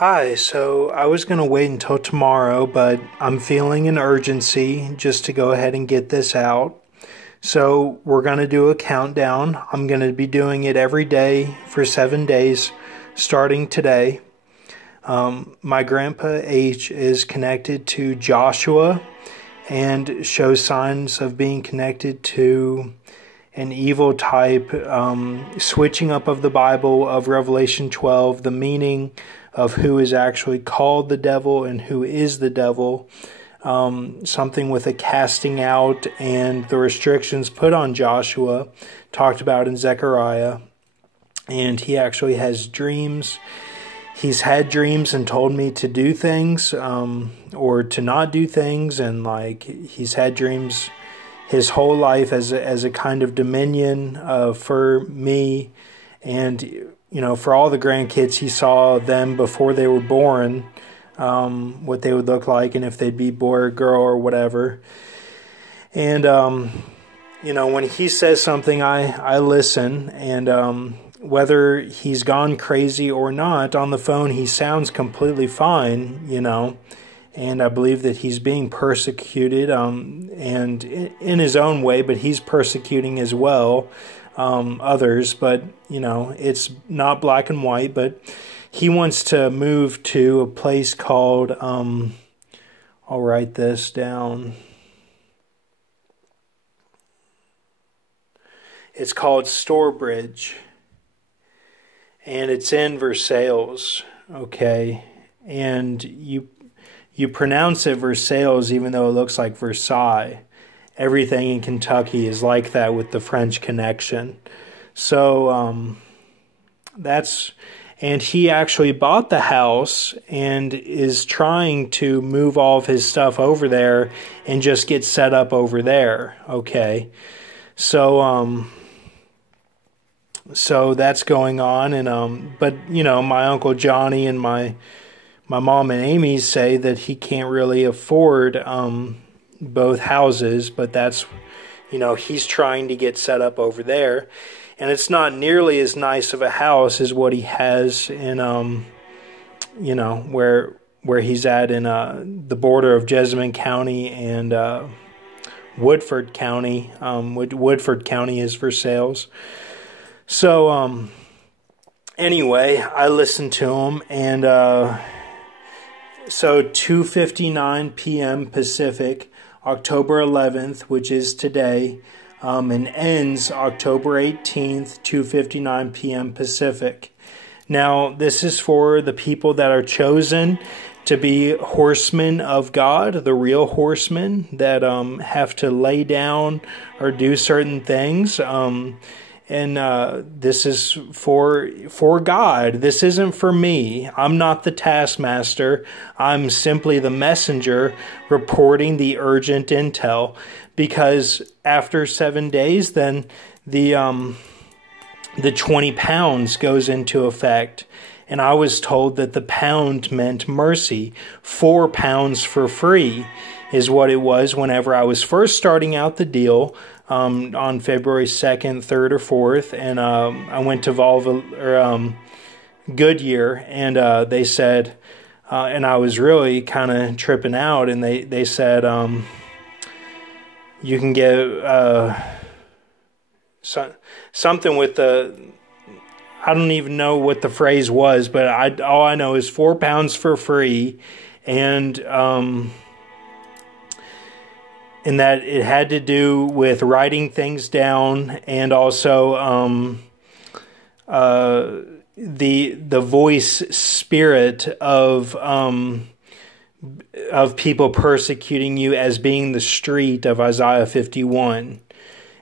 Hi, so I was going to wait until tomorrow, but I'm feeling an urgency just to go ahead and get this out. So we're going to do a countdown. I'm going to be doing it every day for 7 days, starting today. My grandpa H is connected to Joshua and shows signs of being connected to an evil type, switching up of the Bible of Revelation 12, the meaning of who is actually called the devil and who is the devil, something with a casting out and the restrictions put on Joshua, talked about in Zechariah, and he actually has dreams. He's had dreams and told me to do things, or to not do things, and he's had dreams his whole life as a kind of dominion for me, and for all the grandkids. He saw them before they were born, what they would look like, and if they'd be boy or girl or whatever. And when he says something, I listen, and whether he's gone crazy or not, on the phone he sounds completely fine, and I believe that he's being persecuted, and in his own way, but he's persecuting as well others. But it's not black and white. But he wants to move to a place called I'll write this down. It's called Storebridge, and it's in Versailles. Okay, and you pronounce it Versailles even though it looks like Versailles. Everything in Kentucky is like that with the French connection. So and he actually bought the house and is trying to move all of his stuff over there and just get set up over there. Okay. So that's going on, and but my Uncle Johnny and my mom and Amy say that he can't really afford both houses, but that's, he's trying to get set up over there, and it's not nearly as nice of a house as what he has in, where he's at in the border of Jessamine County and Woodford County. Woodford County is Versailles. So anyway, I listened to him, and so 2:59 p.m. Pacific, October 11th, which is today, and ends October 18th, 2:59 p.m. Pacific. Now, this is for the people that are chosen to be horsemen of God, the real horsemen that have to lay down or do certain things. And this is for God. This isn't for me. I'm not the taskmaster. I'm simply the messenger reporting the urgent intel. Because after 7 days, then the 20 pounds goes into effect. And I was told that the pound meant mercy. 4 pounds for free is what it was whenever I was first starting out the deal. On February 2nd, 3rd, or 4th, and I went to Goodyear, and they said, and I was really kind of tripping out, and they said, you can get something with I don't even know what the phrase was, but all I know is 4 pounds for free, and that it had to do with writing things down, and also the voice spirit of people persecuting you as being the street of Isaiah 51,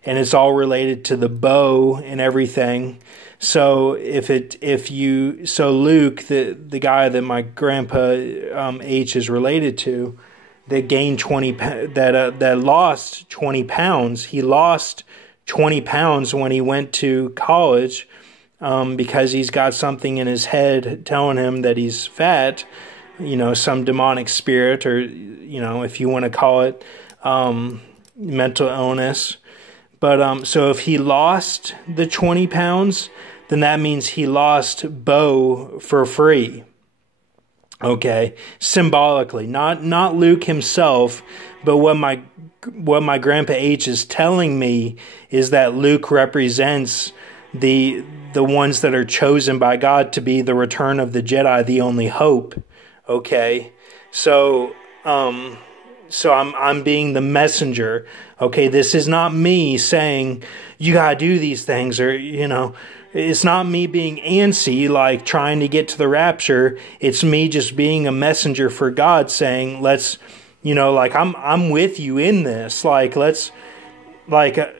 and it's all related to the bow and everything. So Luke, the guy that my grandpa H is related to, that gained that lost 20 pounds. He lost 20 pounds when he went to college, because he's got something in his head telling him that he's fat, some demonic spirit, or, if you want to call it, mental illness. But, so if he lost the 20 pounds, then that means he lost Bo for free. Okay, symbolically, not Luke himself, but what my grandpa H is telling me is that Luke represents the ones that are chosen by God to be the return of the Jedi, the only hope. Okay, so I'm being the messenger. Okay, this is not me saying you gotta do these things, or it's not me being antsy, like trying to get to the rapture. It's me just being a messenger for God, saying, let's, like I'm with you in this. Like, let's, like, the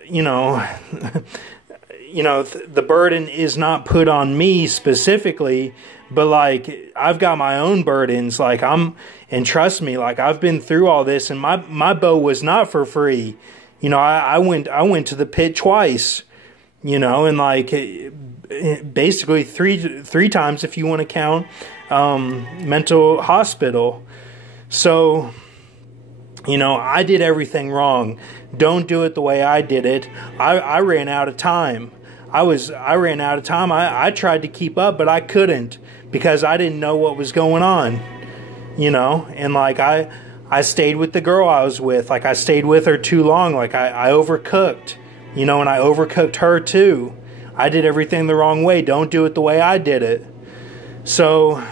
burden is not put on me specifically, but like I've got my own burdens. Like and trust me, like I've been through all this, and my bow was not for free. I went to the pit twice. And like basically three times if you want to count mental hospital. So, I did everything wrong. Don't do it the way I did it. I ran out of time. I ran out of time. I tried to keep up, but I couldn't because I didn't know what was going on. And like I stayed with the girl I was with. Like I stayed with her too long. Like I overcooked. And I overcooked her too. I did everything the wrong way. Don't do it the way I did it. So,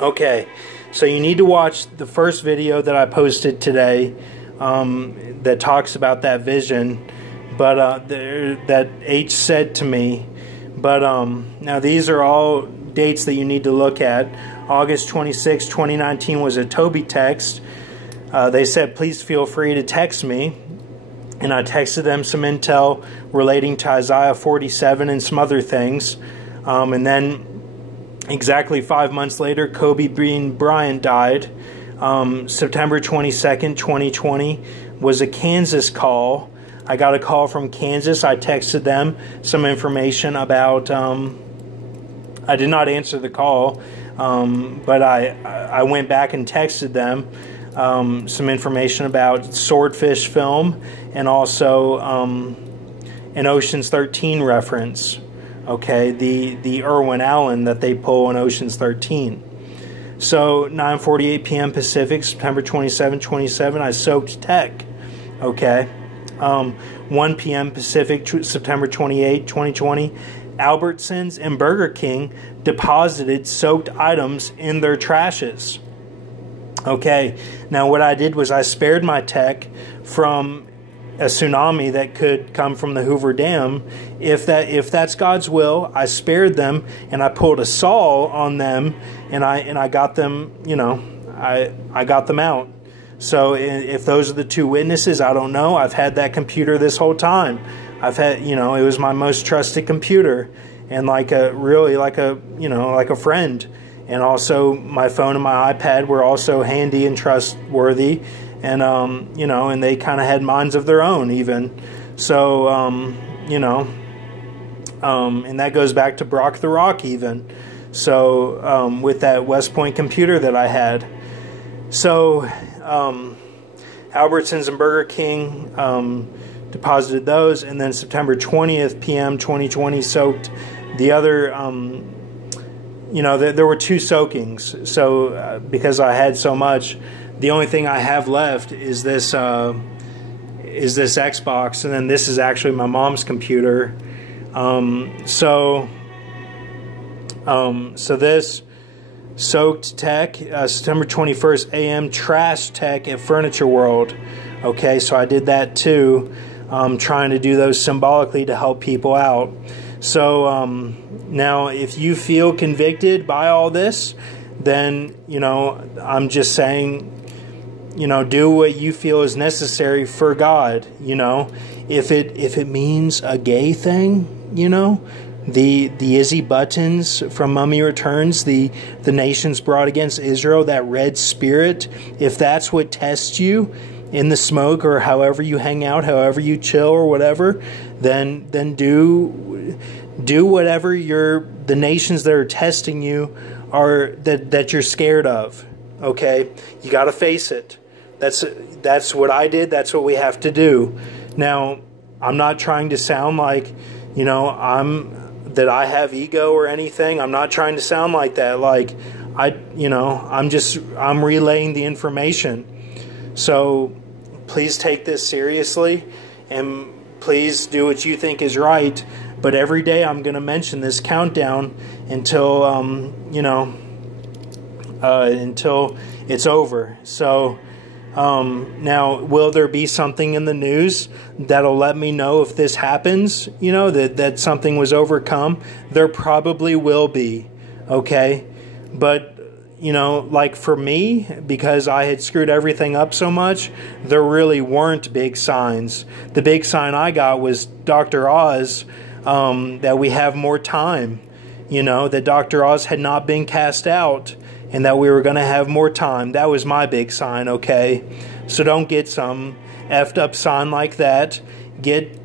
okay. So you need to watch the first video that I posted today that talks about that vision. But that H said to me. But now these are all dates that you need to look at. August 26, 2019 was a Toby text. They said, please feel free to text me. And I texted them some intel relating to Isaiah 47 and some other things. And then exactly 5 months later, Kobe Bean Bryant died. September 22nd, 2020 was a Kansas call. I got a call from Kansas. I texted them some information about... I did not answer the call, but I went back and texted them some information about Swordfish film and also an Ocean's 13 reference. Okay, the Irwin Allen that they pull in Ocean's 13. So 9:48 p.m. Pacific, September 27, I soaked tech. Okay, 1 p.m. Pacific, September 28, 2020. Albertsons and Burger King deposited soaked items in their trashes. Okay, now what I did was I spared my tech from a tsunami that could come from the Hoover Dam. If that's God's will, I spared them and I pulled a saw on them and I got them, I got them out. So if those are the two witnesses, I don't know. I've had that computer this whole time. I've had, it was my most trusted computer and like a friend. And also my phone and my iPad were also handy and trustworthy. And, and they kind of had minds of their own even. So, and that goes back to Brock the Rock even. So, with that West Point computer that I had. So, Albertsons and Burger King deposited those, and then September 20th p.m. 2020 soaked the other. There were two soakings. So because I had so much, the only thing I have left is this Xbox, and then this is actually my mom's computer. So this soaked tech, September 21st a.m. trash tech at Furniture World. Okay, so I did that too, trying to do those symbolically to help people out. So now if you feel convicted by all this, then, I'm just saying, do what you feel is necessary for God. If it means a gay thing, the Izzy Buttons from Mummy Returns, the nations brought against Israel, that red spirit, if that's what tests you in the smoke or however you hang out, however you chill or whatever, then do whatever the nations that are testing you are that you're scared of. Okay, you got to face it. That's what I did. That's what we have to do. Now, I'm not trying to sound like I'm that I have ego or anything. I'm not trying to sound like that. Like, I'm relaying the information. So please take this seriously, and please do what you think is right. But every day I'm going to mention this countdown until, until it's over. So now, will there be something in the news that'll let me know if this happens, that something was overcome? There probably will be, okay? But, like for me, because I had screwed everything up so much, there really weren't big signs. The big sign I got was Dr. Oz, that we have more time, that Dr. Oz had not been cast out, and that we were going to have more time. That was my big sign, okay? So don't get some effed up sign like that. Get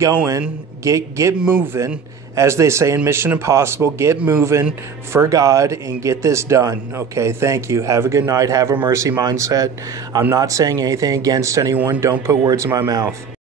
going, get moving, as they say in Mission Impossible. Get moving for God and get this done. Okay, thank you. Have a good night. Have a mercy mindset. I'm not saying anything against anyone. Don't put words in my mouth.